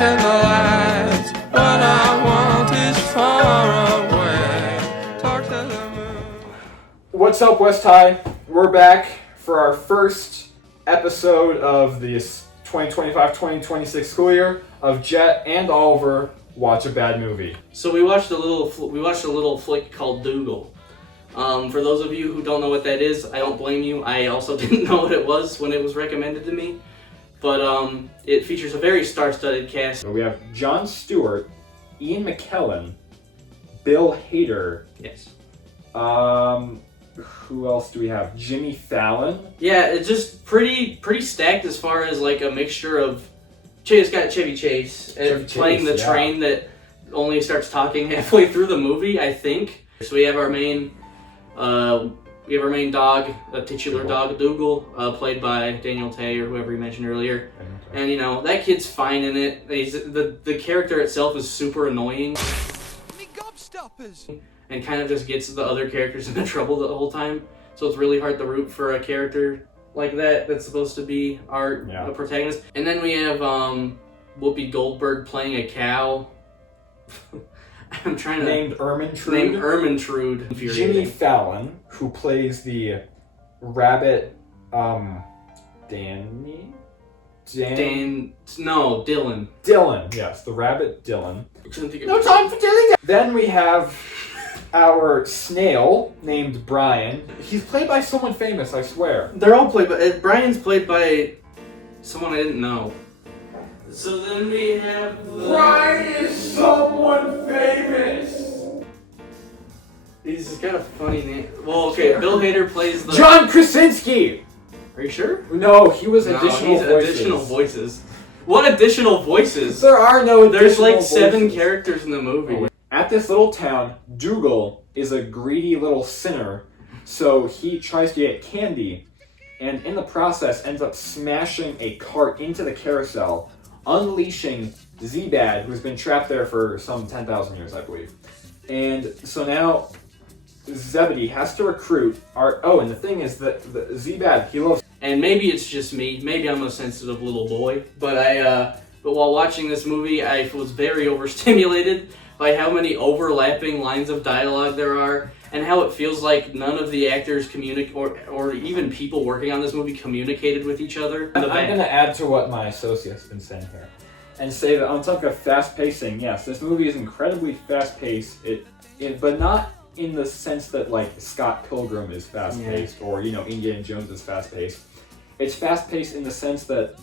flashing the lights. What I want is far away. Talk to the moon. What's up, West High? We're back for our first episode of this 2025-2026 school year of Jett and Oliver Watch a Bad Movie. So we watched a little flick called Doogal. For those of you who don't know what that is, I don't blame you. I also didn't know what it was when it was recommended to me. But it features a very star-studded cast. So we have Jon Stewart, Ian McKellen, Bill Hader. Yes. Who else do we have? Jimmy Fallon. Yeah, it's just pretty stacked as far as like a mixture of. It's got Chevy Chase playing the train that only starts talking halfway through the movie, I think. So we have our main dog, a titular dog, Doogal, played by Daniel Tay or whoever you mentioned earlier. And you know that kid's fine in it. The character itself is super annoying. And kind of just gets the other characters into trouble the whole time. So it's really hard to root for a character like that's supposed to be our protagonist. And then we have Whoopi Goldberg playing a cow. I'm trying to... Named Ermintrude. Jimmy Fallon, who plays the rabbit, Dylan. Dylan, yes, the rabbit Dylan. No time for Dylan! Then we have our snail named Brian. He's played by someone famous, I swear. They're all played by... Brian's played by someone I didn't know. So then we have... Brian is someone famous! He's got a funny name. Well, okay, Bill Hader plays the... John Krasinski! Are you sure? No, he was additional voices. Additional voices. What additional voices? There are no additional There's like voices. 7 characters in the movie. At this little town, Doogal is a greedy little sinner, so he tries to get candy, and in the process ends up smashing a cart into the carousel, unleashing Z-Bad, who's been trapped there for some 10,000 years, I believe. And so now Zebedee has to recruit and the thing is that the Z-Bad, he loves... And maybe it's just me, maybe I'm a sensitive little boy, but but while watching this movie, I was very overstimulated by how many overlapping lines of dialogue there are, and how it feels like none of the actors or even people working on this movie communicated with each other. I'm going to add to what my associate's been saying here, and say that on top of fast pacing, yes, this movie is incredibly fast paced, but not in the sense that like Scott Pilgrim is fast paced or Indiana Jones is fast paced. It's fast paced in the sense that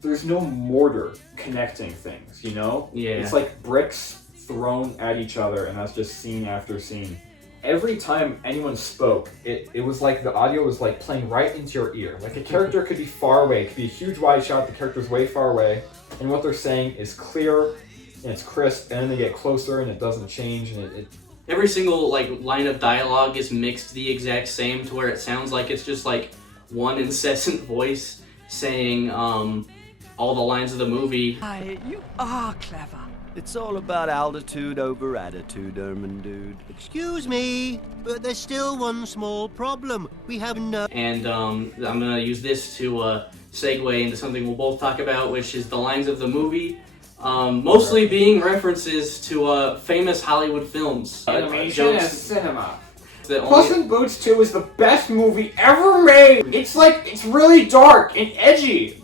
there's no mortar connecting things, Yeah. It's like bricks thrown at each other, and that's just scene after scene. Every time anyone spoke, it was like the audio was like playing right into your ear. Like a character could be far away, it could be a huge wide shot, the character's way far away, and what they're saying is clear and it's crisp, and then they get closer and it doesn't change, and every single line of dialogue is mixed the exact same to where it sounds like it's just like one incessant voice saying all the lines of the movie. Hi, you are clever. It's all about altitude over attitude, dude. Excuse me, but there's still one small problem. We have no... And I'm going to use this to segue into something we'll both talk about, which is the lines of the movie. Mostly being references to famous Hollywood films. Animation and cinema. Puss in Boots 2 is the best movie ever made! It's really dark and edgy!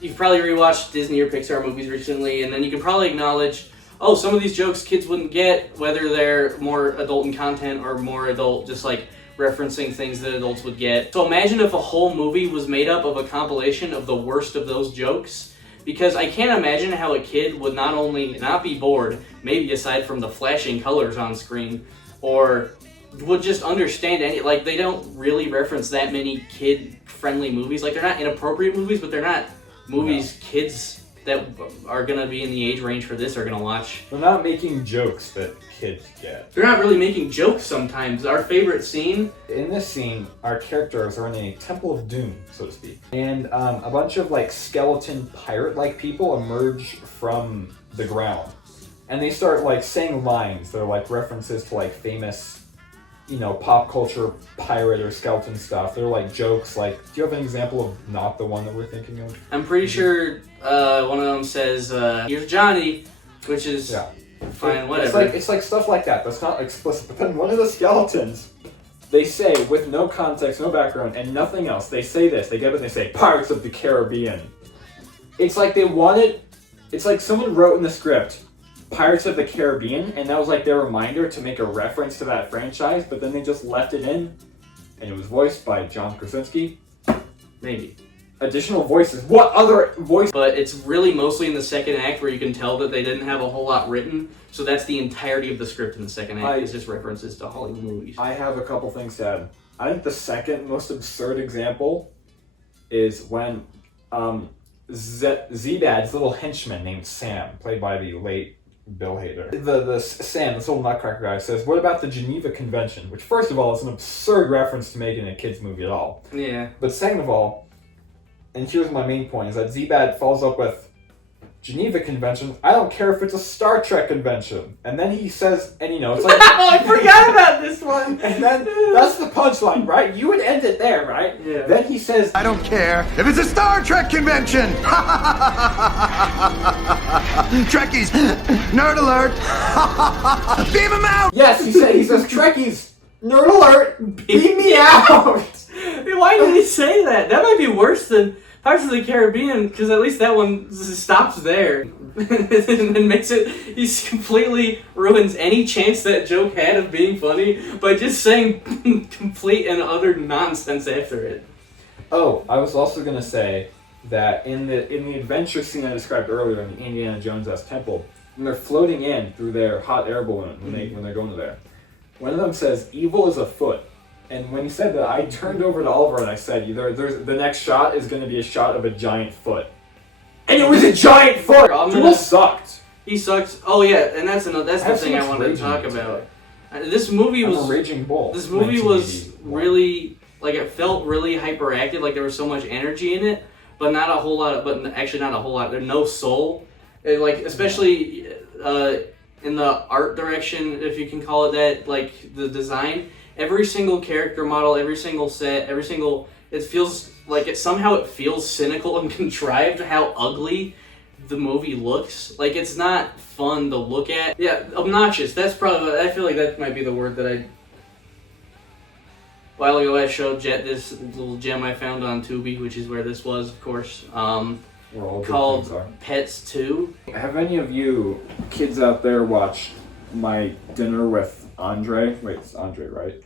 You've probably rewatched Disney or Pixar movies recently, and then you can probably acknowledge, some of these jokes kids wouldn't get, whether they're more adult in content or more adult just like referencing things that adults would get. So imagine if a whole movie was made up of a compilation of the worst of those jokes, because I can't imagine how a kid would not only not be bored, maybe aside from the flashing colors on screen, or would just understand they don't really reference that many kid-friendly movies. Like, they're not inappropriate movies, but they're not movies kids that are going to be in the age range for this are going to watch. They're not making jokes that kids get. They're not really making jokes sometimes. Our favorite scene... In this scene, our characters are in a Temple of Doom, so to speak. And a bunch of skeleton pirate-like people emerge from the ground. And they start saying lines that are references to famous you know, pop culture pirate or skeleton stuff. They're like jokes. Like, do you have an example of not the one that we're thinking of? I'm pretty sure one of them says, "Here's Johnny," which is fine, whatever. It's like stuff like that. That's not explicit. But then one of the skeletons, they say, with no context, no background, and nothing else, they say this. They get it and they say, Pirates of the Caribbean. It's like they wanted... It's like someone wrote in the script, Pirates of the Caribbean, and that was like their reminder to make a reference to that franchise, but then they just left it in, and it was voiced by John Krasinski. Maybe. Additional voices. What other voice? But it's really mostly in the second act where you can tell that they didn't have a whole lot written, so that's the entirety of the script in the second act. It's just references to Hollywood movies. I have a couple things to add. I think the second most absurd example is when Z-Bad's little henchman named Sam, played by the late Bill Hader. Sam, this little nutcracker guy, says, "What about the Geneva Convention?" Which, first of all, is an absurd reference to make in a kid's movie at all. Yeah. But second of all, and here's my main point, is that Z-Bad follows up with, "Geneva Convention, I don't care if it's a Star Trek convention." And then he says, and you know, it's like... I forgot about this one! And then, that's the punchline, right? You would end it there, right? Yeah. Then he says... I don't care if it's a Star Trek convention! Trekkies! Nerd alert! Beam him out! Yes, he says, Trekkies, nerd alert, beam me out! Why did he say that? That might be worse than Pirates of the Caribbean, because at least that one stops there. And then he completely ruins any chance that joke had of being funny by just saying complete and utter nonsense after it. Oh, I was also going to say that in the adventure scene I described earlier in the Indiana Jones-esque temple, when they're floating in through their hot air balloon, when they're going there, one of them says, "Evil is afoot." And when he said that, I turned over to Oliver and I said, the next shot is going to be a shot of a giant foot. And it was a giant foot! Doogal sucked. He sucks. Oh yeah, and that's the thing I wanted to talk about. This movie was... I'm a raging bull. This movie was really... Like, it felt really hyperactive, like there was so much energy in it, but not a whole lot, there's no soul. Especially in the art direction, if you can call it that, like, the design. Every single character model, every single set, it feels like it feels cynical and contrived how ugly the movie looks. Like, it's not fun to look at. Yeah, obnoxious. That's probably, I feel like that might be the word that a while ago I showed Jett this little gem I found on Tubi, which is where this was, of course, called Pets 2. Have any of you kids out there watched My Dinner with Andre? Wait, it's Andre, right?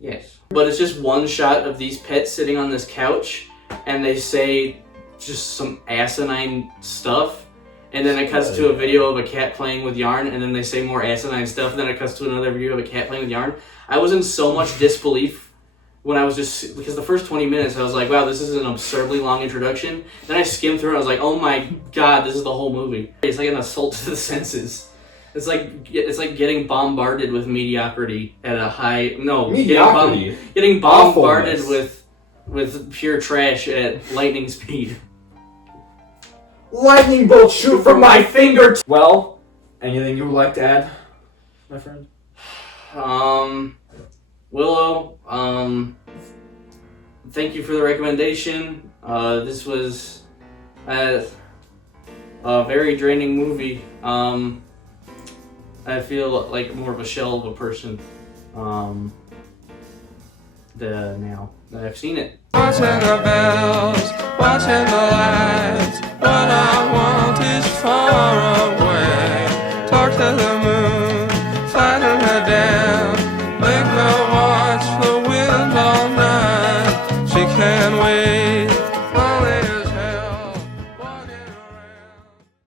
Yes. But it's just one shot of these pets sitting on this couch, and they say just some asinine stuff, and then it cuts to a video of a cat playing with yarn, and then they say more asinine stuff, and then it cuts to another video of a cat playing with yarn. I was in so much disbelief when I was because the first 20 minutes I was like, wow, this is an absurdly long introduction. Then I skimmed through and I was like, oh my god, this is the whole movie. It's like an assault to the senses. It's like getting bombarded with mediocrity at a high... No, getting bombarded with pure trash at lightning speed. Lightning bolt shoot from my finger! Well, anything you would like to add, my friend? Willow, thank you for the recommendation. This was a very draining movie. I feel like more of a shell of a person now that I've seen it. Watching the bells, watching the lights.